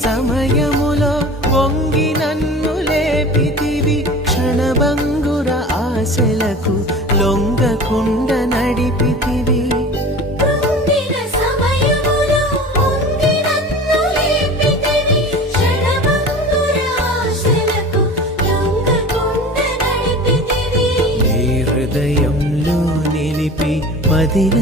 సమయములో వంగి నన్ను లేపితివి క్షణభంగుర ఆశలకు లొంగకుండ నడిపితివి హృదయంలో నిలిపి పదిల